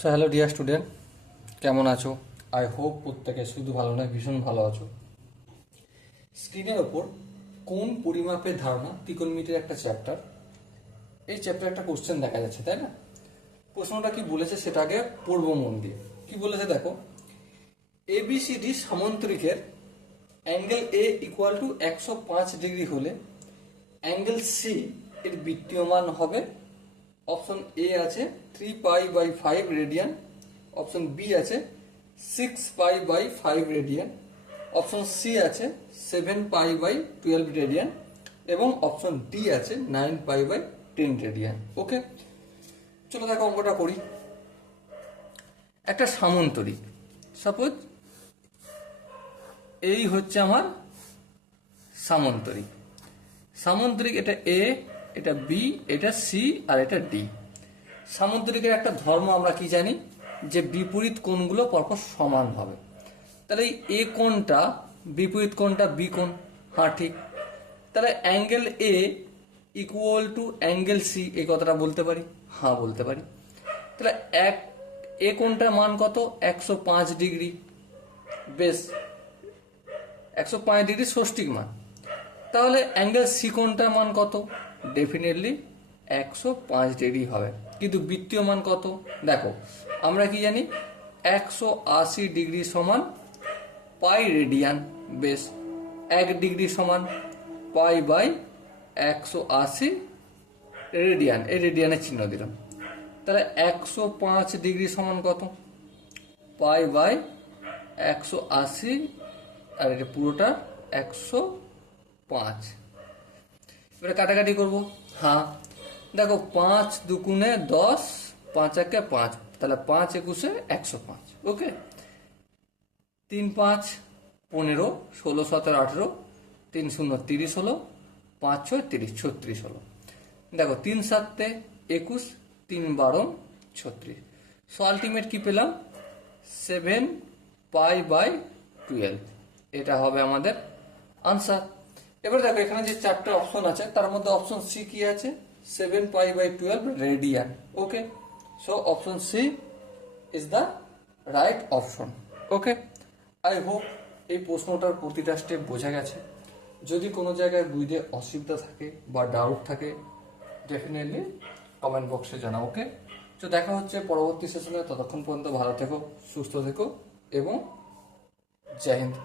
So hello dear student, কেমন আছো? I hope প্রত্যেকে শুধু ভালো নয়, ভীষণ ভালো আছো। স্ক্রিনের ওপর কোন পরিমাপের ধারণা ত্রিকোণমিতির একটা চ্যাপ্টার, এই চ্যাপ্টার একটা কোশ্চেন দেখা যাচ্ছে, তাই না? প্রশ্নটা কি বলেছে সেটা আগে পড়বো মন দিয়ে। কি বলেছে দেখো, এবিসিডি সামান্তরিকের angle A equal to 105 degree হলে অ্যাঙ্গেল সি এর বৃত্তীয় মান হবে। অপশন এ আছে 3π/5 রেডিয়ান, অপশন বি আছে 6π/5 রেডিয়ান, অপশন সি আছে 7π/12 রেডিয়ান এবং অপশন ডি আছে 9π/10 রেডিয়ান। ওকে, চলো দেখো অঙ্কটা করি। একটা সামান্তরিক, সাপোজ এই হচ্ছে আমার সামান্তরিক। সামান্তরিক এটা এ, এটা বি, এটা সি আর এটা ডি। সামান্তরিকের একটা ধর্ম আমরা কি জানি, যে বিপরীত কোণগুলো পরপর সমান হবে। তাহলে এই এ কোণটা বিপরীত কোণটা বি কোণ, হ্যাঁ ঠিক। তাহলে angle A equal to angle C, এই কথাটা বলতে পারি, হ্যাঁ বলতে পারি। তাহলে এ কোণটার মান কত? 105 ডিগ্রি। বেশ, 105 ডিগ্রি ষষ্ঠিক মান। তাহলে অ্যাঙ্গেল সি কোণটার মান কত? ডেফিনেটলি 105 ডিগ্রি হবে। কিন্তু বৃত্তীয় মান কত? দেখো আমরা কি জানি, 180 ডিগ্রি সমান পাই রেডিয়ান। বেশ, 1 ডিগ্রি সমান π/180 রেডিয়ান, এই রেডিয়ানের চিহ্ন দিলাম। তাহলে 105 ডিগ্রি সমান কত? π/180, আর এটা পুরোটা 105। এবারে কাটাকাটি করব। হ্যাঁ দেখো, 5×2 = 10, 5×1 = 5, তাহলে 5×2 = 105। ওকে, 3×5 = 15, 16, 17, 18, 3 0 30 হলো, 5 6 30, 36 হলো। দেখো 3 7 21, 3 12 36। সো আলটিমেট কি পেলাম? 7π/12, এটা হবে আমাদের আনসার। এবার দেখো এখানে যে 4টে অপশন আছে তার মধ্যে অপশন সি কি আছে? 7π/12 radian. Okay, so option C is the right option. Okay, I hope এই প্রশ্নটার প্রতিটা স্টেপ বোঝা গেছে। যদি কোনো জায়গায় বুঝতে অসুবিধা থাকে বা ডাউট থাকে, ডেফিনেটলি কমেন্ট বক্সে জানাও। ওকে, তো দেখা হচ্ছে পরবর্তী সেশনে। ততক্ষণ পর্যন্ত ভালো থেকো, সুস্থ থেকো এবং জয় হিন্দ।